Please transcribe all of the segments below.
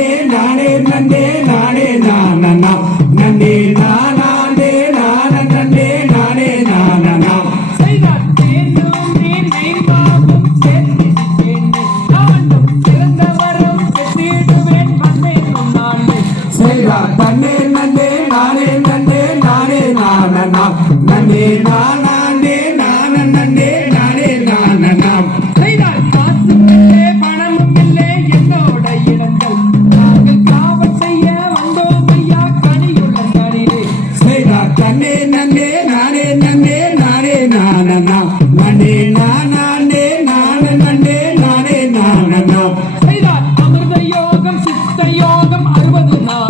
நன்னே நானே நன்னே சித்த யோகம்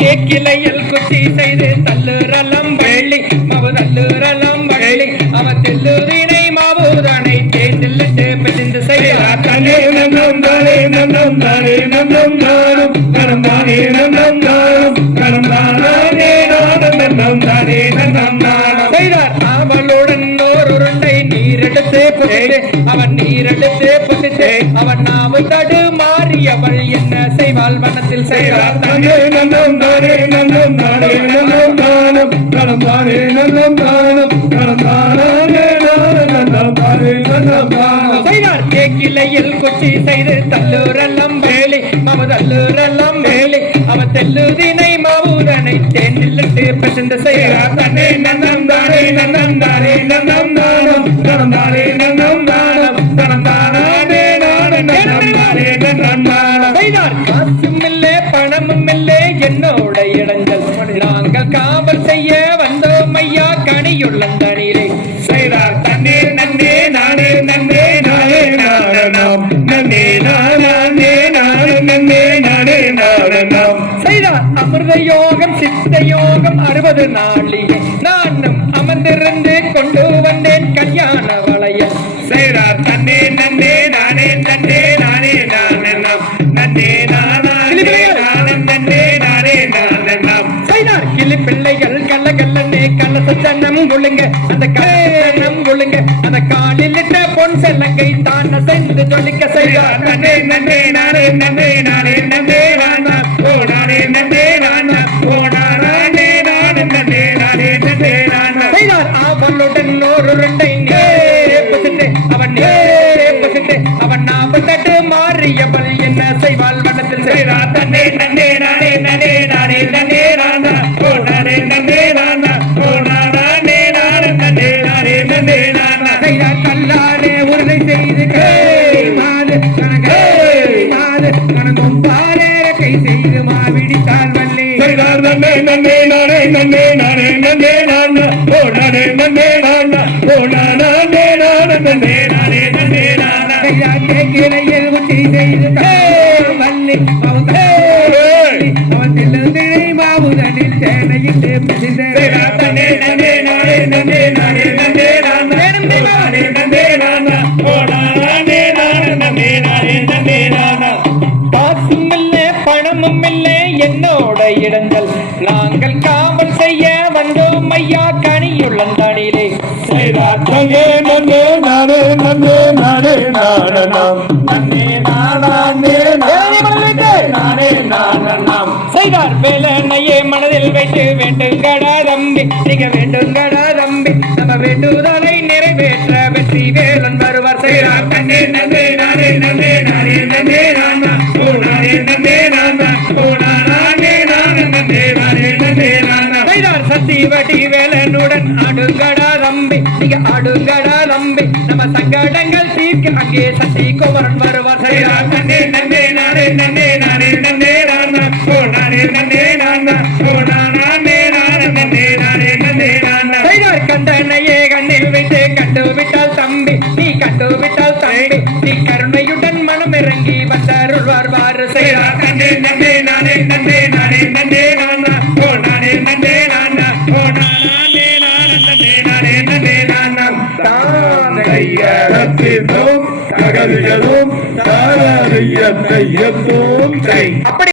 கேக்கிளையில் குத்தி செய்து தள்ளுரலம் வள்ளி மவு தள்ளுரலம் வள்ளி. அவ தெல்லுதினை மாவுதனை தேர்ந்தெல்லிட்டு பிழிந்து செய்தார் தன்னே நன்னம் நானே நன்னம் நானே நன்னம் நானோ நன்னம் நானே நன்னம் நானோ நன்னம் நானே நானோ நன்னம் நானே நன்னம் நானோ செய்தார். அவளுடன் ஓர் உருண்டை நீரெடுத்து புதித்து அவன் நீரெடுத்து புதித்து அவன் நாம தடு செய்வாள் வனத்தில் செய்தார் தன்னே நன்னம் நானே நன்னம் நானே நன்னம் நானோ நன்னம் நானே நன்னம் நானோ நன்னம் நானே நானோ நன்னம் நானே நன்னம் நானோ செய்தார் கேக்கிளையில் குச்சி செய்து தள்ளுரல்லம் வேலி. மமதல்லுரல்லம் வேலி. அவன் தெல்லுதினை மாவுதனை தேனிலிட்டு பிசைந்து செய்தார் தன்னே நன்னம் தானே நன்னம் தானே நன்னம் நானம். நனம் தானே நன்னம் கனியுள்ளந்தனிலே செய்தார் தன்னே நன்னே நானே நன்னே நானே நானம் நன்னே நானே நானே நன்னே நானே நானம் செய்தார் அமிர்த யோகம் சித்த யோகம் அறுபது நாளிலே. நானும் அமர்ந்திருந்து கொண்டு வந்தேன் கல்யாண வளையல் செய்தார் தன்னே நன்னே நானே நன்னே நானே நானம் நன்னே நானே கல்லனே கலச கொள்ளுங்க அந்த கலம் கொள்ளுங்க. அந்த காலில் இட்ட பொன் செல்லங்கை தான் அசைந்து ஜொலிக்க செய்தார். நானே நானே நானா ஓ நானே நானா ஓ நானே நானே நானே நானா. செய்தார். அவளுடன் ஒரு ரெண்டை அவன் நேரே அவன் நாற்பத்தெட்டு மாறியவள் என்ன செய்வாள் வனத்தில் செய்தார். தன்னை மாவிடித்தாள் வள்ளி நன்னே நன்னே நானே நன்னே நானே நன்னே நானா ஓ நானே நன்னே நானா ஓ நானே நானே நன்னே நானே நன்னே நானா கிளையில் உச்சி செய்து கே வள்ளி. அவன் கே அவன் தில்லை மாவுதனில் சேனையிட்டு பிடிந்து செய்தார் தன்னே நன்னே நானே நன்னே நானே நன்னே நானா ஓ நானே நன்னே நானா ஓ நானே நன்னே நன்னே நானே நன்னே நானே நானனாம் நன்னே நானே நானே நானனாம் செய்தார் வேலனையே மனதில் வைத்து வேண்டுங்கடா தம்பி நீங்க வேண்டுங்கடா தம்பி நம்ம வேண்டுதலை நிறைவேற்ற வெற்றி வேலன் வருவார் செய்தார் நன்னே நன்னே நானே நன்னே நானே நன்னே நானே நன்னே அங்கே சத்தி குமரன் வருவார் செய்தார் நன்னே நன்னே நானே நன்னே நானே நன்னே நானா ஓ நானே நன்னே நானா ஓ நானே நானே நன்னே நானே நன்னே நானா செய்தார் கண்டனையே கண்ணில் விட்டு கண்டு விட்டால் தம்பி நீ கண்டு விட்டால் தம்பி நீ கருணையுடன் மனம் இறங்கி வந்தருள்வார் வாரு செய்தார் நன்னே நன்னே நானே நன்னே நானே நன்னே கையகத்தினோம் தகதிகளும் கை.